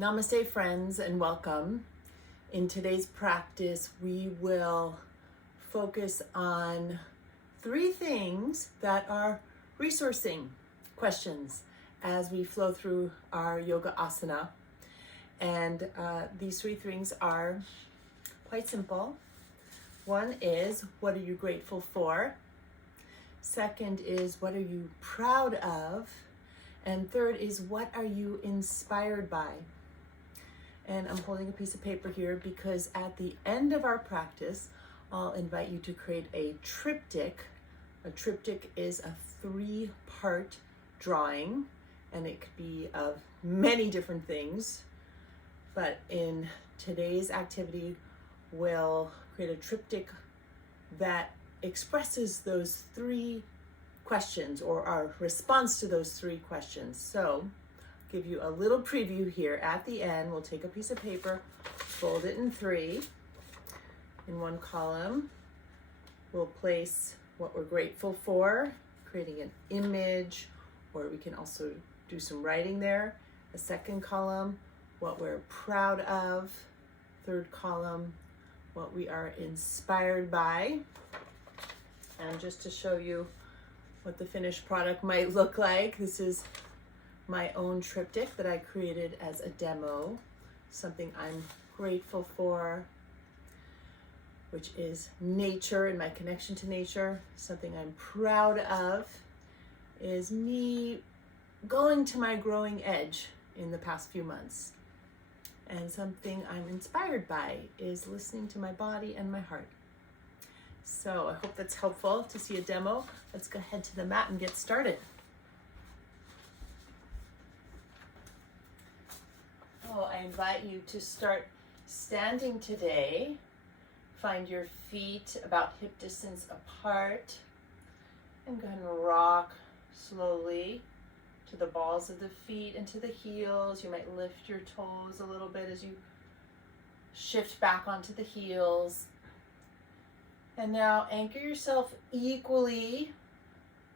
Namaste, friends, and welcome. In today's practice, we will focus on three things that are resourcing questions as we flow through our yoga asana. And these three things are quite simple. One is, what are you grateful for? Second is, what are you proud of? And third is, what are you inspired by? And I'm holding a piece of paper here because at the end of our practice, I'll invite you to create a triptych. A triptych is a 3-part drawing, and it could be of many different things. But in today's activity, we'll create a triptych that expresses those 3 questions, or our response to those 3 questions. So give you a little preview here. At the end, we'll take a piece of paper, fold it in 3. In one column, we'll place what we're grateful for, creating an image, or we can also do some writing there. A second column, what we're proud of. Third column, what we are inspired by. And just to show you what the finished product might look like, this is my own triptych that I created as a demo, something I'm grateful for, which is nature and my connection to nature. Something I'm proud of is me going to my growing edge in the past few months. And something I'm inspired by is listening to my body and my heart. So I hope that's helpful to see a demo. Let's go ahead to the mat and get started. I invite you to start standing today. Find your feet about hip distance apart and go ahead and rock slowly to the balls of the feet and to the heels. You might lift your toes a little bit as you shift back onto the heels. And now anchor yourself equally,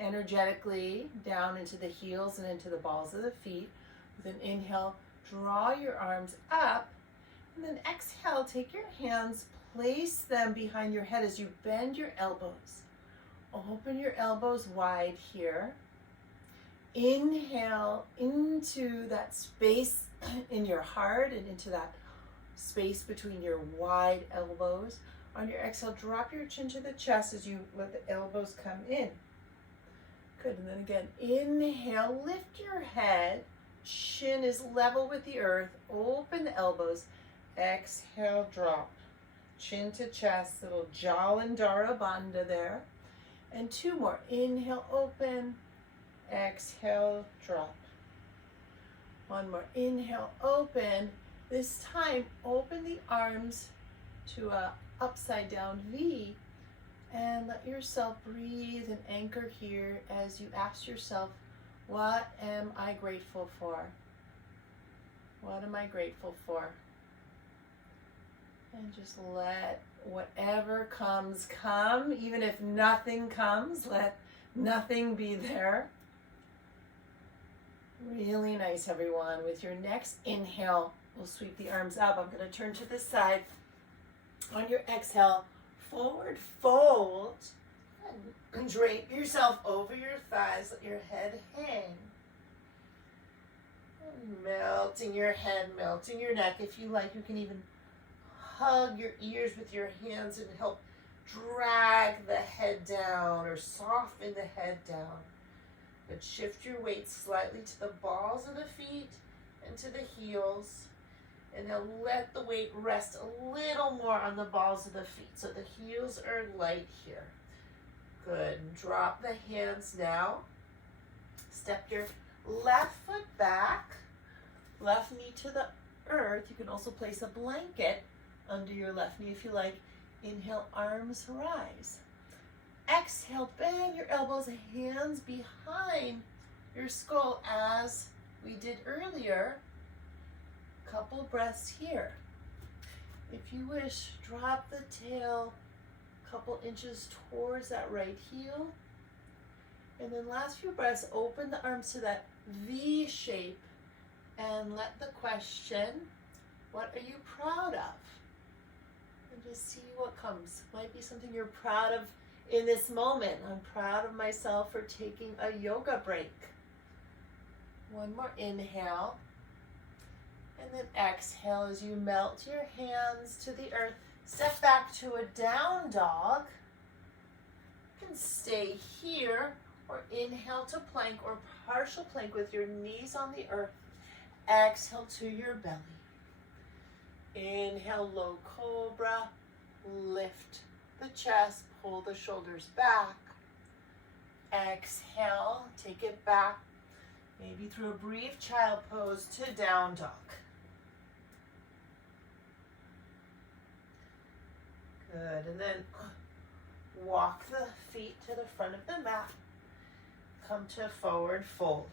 energetically down into the heels and into the balls of the feet. With an inhale, draw your arms up, and then exhale, take your hands, place them behind your head as you bend your elbows. Open your elbows wide here. Inhale into that space in your heart and into that space between your wide elbows. On your exhale, drop your chin to the chest as you let the elbows come in. Good, and then again, inhale, lift your head. Chin is level with the earth. Open the elbows. Exhale, drop. Chin to chest, little Jalandhara Bandha there. And 2 more. Inhale, open. Exhale, drop. 1 more. Inhale, open. This time, open the arms to a upside down V. And let yourself breathe and anchor here as you ask yourself, what am I grateful for? What am I grateful for? And just let whatever comes come. Even if nothing comes, let nothing be there. Really nice, everyone. With your next inhale, we'll sweep the arms up. I'm going to turn to the side. On your exhale, forward fold. And drape yourself over your thighs, let your head hang. And melting your head, melting your neck. If you like, you can even hug your ears with your hands and help drag the head down or soften the head down. But shift your weight slightly to the balls of the feet and to the heels. And now let the weight rest a little more on the balls of the feet so the heels are light here. Good. Drop the hands now. Step your left foot back, left knee to the earth. You can also place a blanket under your left knee if you like. Inhale, arms rise. Exhale, bend your elbows, hands behind your skull as we did earlier. Couple breaths here. If you wish, drop the tail couple inches towards that right heel. And then last few breaths, open the arms to that V shape And let the question, what are you proud of? And just see what comes. Might be something you're proud of in this moment. I'm proud of myself for taking a yoga break. One more inhale. And then exhale as you melt your hands to the earth. Step back to a down dog. You can stay here or inhale to plank or partial plank with your knees on the earth. Exhale to your belly. Inhale, low cobra. Lift the chest, pull the shoulders back. Exhale, take it back. Maybe through a brief child pose to down dog. Good, and then walk the feet to the front of the mat. Come to forward fold.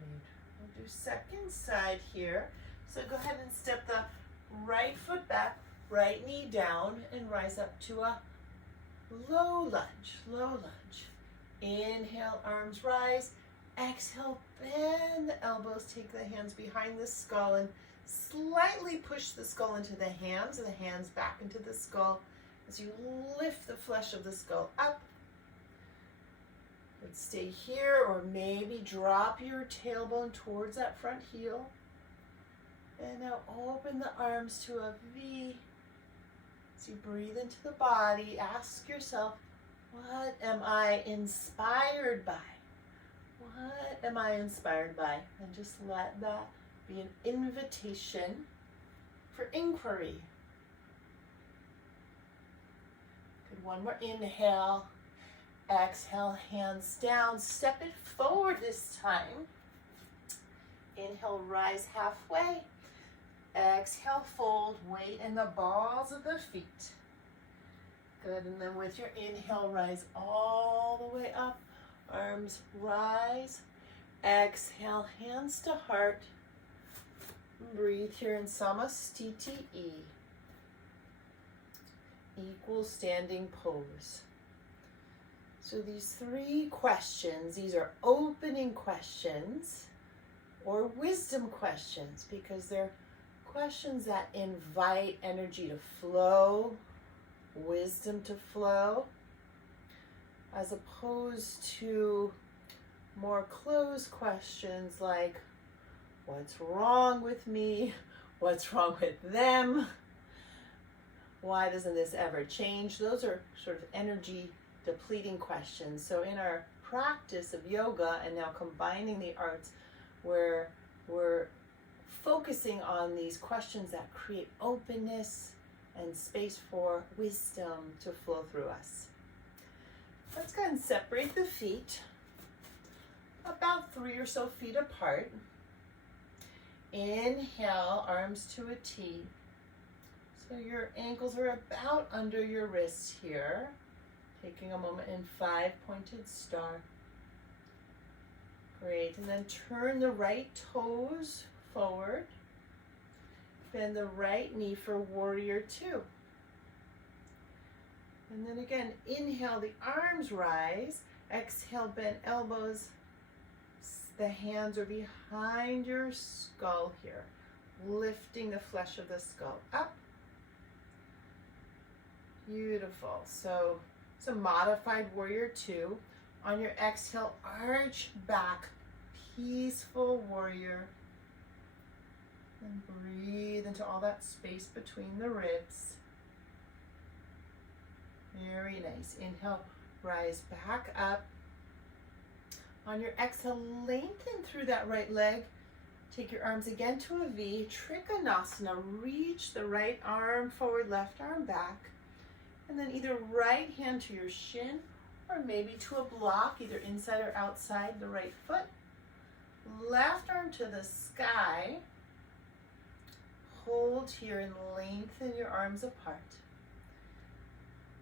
We'll do second side here. So go ahead and step the right foot back, right knee down, and rise up to a low lunge, low lunge. Inhale, arms rise. Exhale, bend the elbows, take the hands behind the skull and slightly push the skull into the hands back into the skull as you lift the flesh of the skull up. Let's stay here or maybe drop your tailbone towards that front heel. And now open the arms to a V. As you breathe into the body, ask yourself, what am I inspired by? What am I inspired by? And just let that be an invitation for inquiry. Good, one more inhale. Exhale, hands down. Step it forward this time. Inhale, rise halfway. Exhale, fold, weight in the balls of the feet. Good, and then with your inhale, rise all the way up. Arms rise. Exhale, hands to heart. Breathe here in Samastiti. Equal standing pose. So these three questions, these are opening questions or wisdom questions because they're questions that invite energy to flow, wisdom to flow, as opposed to more closed questions like, what's wrong with me? What's wrong with them? Why doesn't this ever change? Those are sort of energy depleting questions. So in our practice of yoga and now combining the arts, where we're focusing on these questions that create openness and space for wisdom to flow through us. Let's go ahead and separate the feet about 3 or so feet apart. Inhale, arms to a T. So your ankles are about under your wrists here. Taking a moment in 5-pointed star. Great, and then turn the right toes forward. Bend the right knee for warrior 2. And then again, inhale, the arms rise. Exhale, bend elbows. The hands are behind your skull here, lifting the flesh of the skull up. Beautiful. So it's a modified warrior 2. On your exhale, arch back, peaceful warrior. And breathe into all that space between the ribs. Very nice. Inhale, rise back up. On your exhale, lengthen through that right leg. Take your arms again to a V. Trikonasana. Reach the right arm forward, left arm back. And then either right hand to your shin or maybe to a block, either inside or outside the right foot. Left arm to the sky. Hold here and lengthen your arms apart.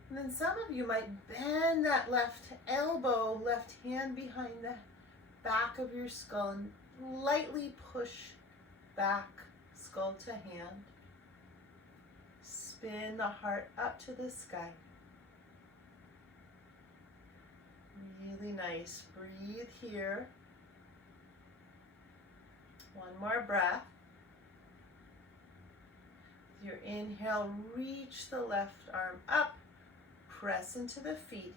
And then some of you might bend that left elbow, left hand behind the back of your skull and lightly push back, skull to hand. Spin the heart up to the sky. Really nice. Breathe here. One more breath. With your inhale, reach the left arm up. Press into the feet.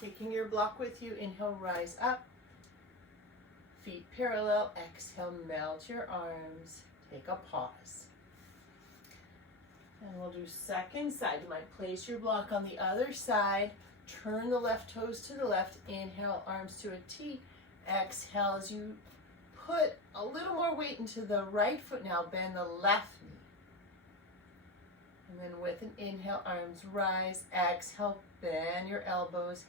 Taking your block with you, inhale, rise up. Feet parallel. Exhale, melt your arms. Take a pause. And we'll do second side. You might place your block on the other side. Turn the left toes to the left. Inhale, arms to a T. Exhale as you put a little more weight into the right foot now. Bend the left knee. And then with an inhale, arms rise. Exhale, bend your elbows.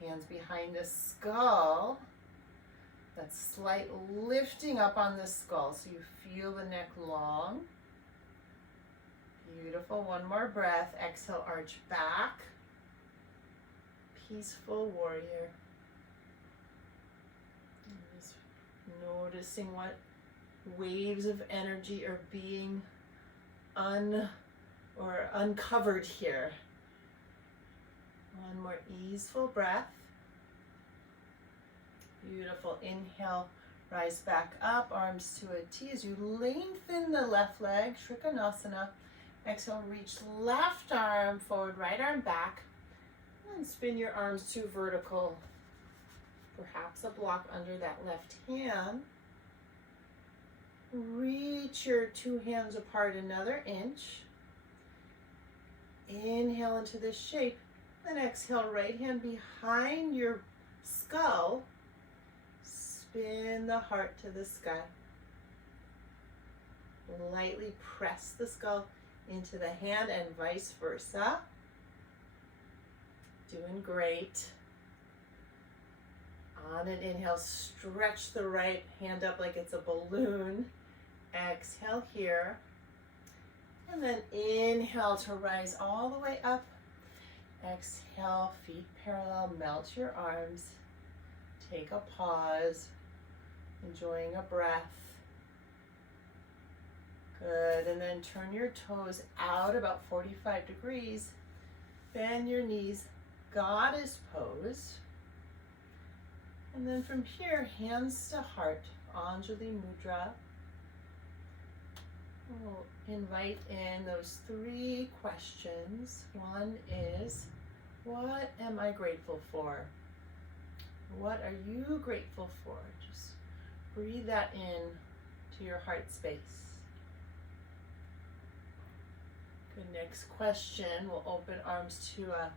Hands behind the skull. That slight lifting up on the skull so you feel the neck long. Beautiful. One more breath. Exhale, arch back. Peaceful warrior. And just noticing what waves of energy are being uncovered here. One more easeful breath. Beautiful. Inhale, rise back up, arms to a T as you lengthen the left leg, Trikonasana. Exhale, reach left arm forward, right arm back, and spin your arms to vertical. Perhaps a block under that left hand. Reach your two hands apart another inch. Inhale into this shape, then exhale, right hand behind your skull. Spin the heart to the sky. Lightly press the skull into the hand and vice versa. Doing great. On an inhale, stretch the right hand up like it's a balloon. Exhale here. And then inhale to rise all the way up. Exhale, feet parallel, melt your arms. Take a pause. Enjoying a breath. Good, and then turn your toes out about 45 degrees. Bend your knees, goddess pose. And then from here, hands to heart, Anjali Mudra. We'll invite in those three questions. One is, what am I grateful for? What are you grateful for? Just breathe that in to your heart space. Good, next question. We'll open arms to a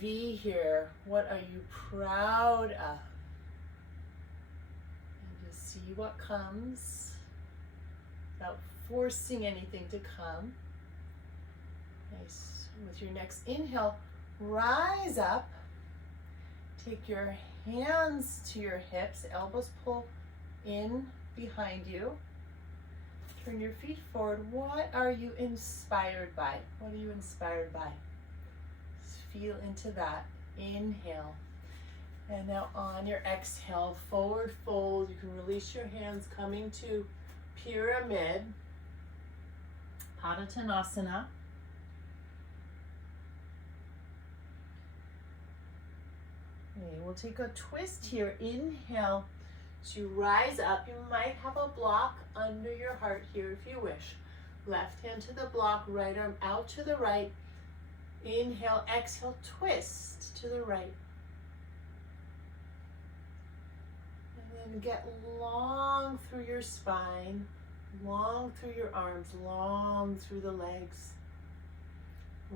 V here. What are you proud of? And just see what comes without forcing anything to come. Nice. With your next inhale, rise up. Take your hands to your hips, elbows pull in behind you. Turn your feet forward. What are you inspired by? What are you inspired by? Just feel into that. Inhale. And now on your exhale, forward fold. You can release your hands, coming to pyramid. Padottanasana. Okay, we'll take a twist here. Inhale. As you rise up, you might have a block under your heart here if you wish. Left hand to the block, right arm out to the right. Inhale, exhale, twist to the right. And then get long through your spine, long through your arms, long through the legs,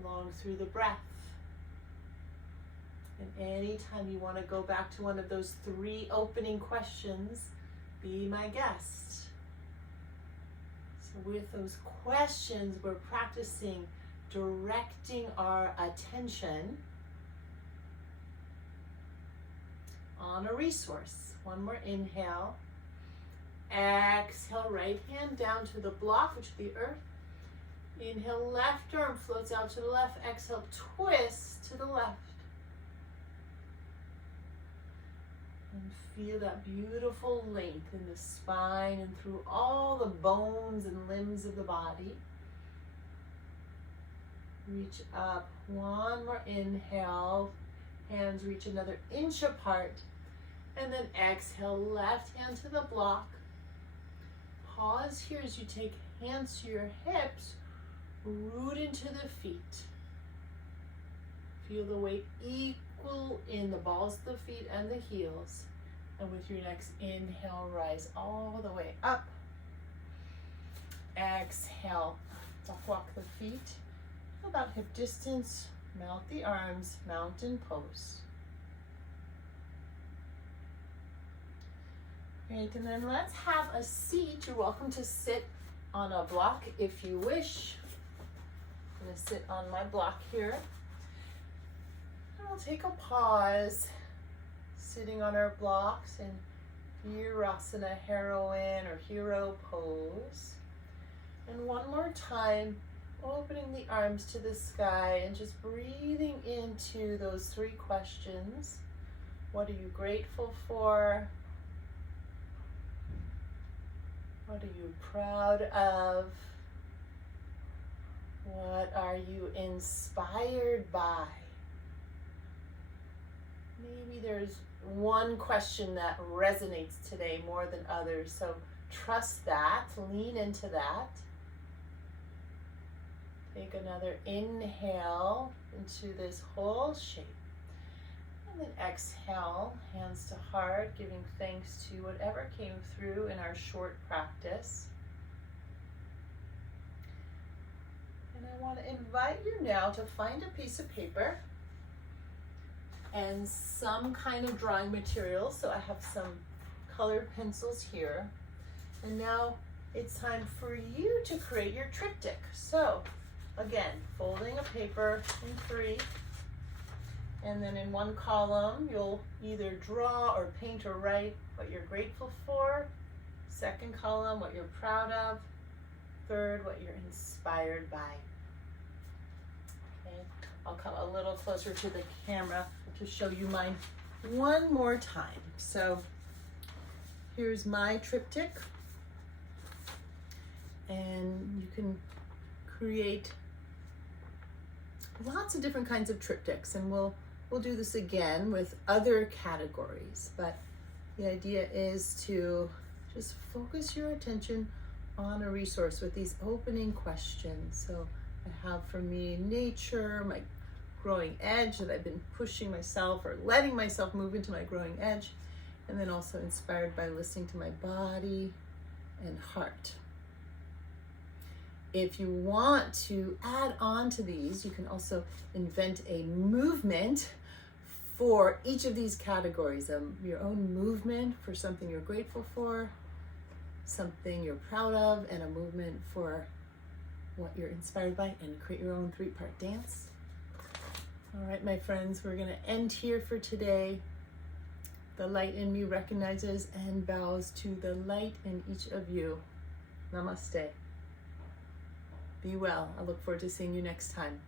long through the breath. And anytime you want to go back to one of those three opening questions, be my guest. So with those questions, we're practicing directing our attention on a resource. One more inhale. Exhale, right hand down to the block, which is the earth. Inhale, left arm floats out to the left. Exhale, twist to the left. And feel that beautiful length in the spine and through all the bones and limbs of the body. Reach up. One more inhale. Hands reach another inch apart. And then exhale, left hand to the block. Pause here as you take hands to your hips, root into the feet. Feel the weight equal in the balls of the feet and the heels. And with your next inhale, rise all the way up. Exhale, walk the feet about hip distance, mount the arms, mountain pose. Great, and then let's have a seat. You're welcome to sit on a block if you wish. I'm gonna sit on my block here. And we'll take a pause, sitting on our blocks in Virasana, heroine or hero pose. And one more time, opening the arms to the sky and just breathing into those three questions. What are you grateful for? What are you proud of? What are you inspired by? Maybe there's one question that resonates today more than others, so trust that, lean into that. Take another inhale into this whole shape. And then exhale, hands to heart, giving thanks to whatever came through in our short practice. And I want to invite you now to find a piece of paper and some kind of drawing material. So I have some colored pencils here. And now it's time for you to create your triptych. So again, folding a paper in three, and then in one column, you'll either draw or paint or write what you're grateful for. Second column, what you're proud of. Third, what you're inspired by. Okay, I'll come a little closer to the camera to show you mine one more time. So here's my triptych, and you can create lots of different kinds of triptychs, and we'll do this again with other categories, but the idea is to just focus your attention on a resource with these opening questions. So I have for me nature, my growing edge that I've been pushing myself or letting myself move into my growing edge, and then also inspired by listening to my body and heart. If you want to add on to these, you can also invent a movement for each of these categories. Your own movement for something you're grateful for, something you're proud of, and a movement for what you're inspired by, and create your own three-part dance. All right, my friends, we're going to end here for today. The light in me recognizes and bows to the light in each of you. Namaste. Be well. I look forward to seeing you next time.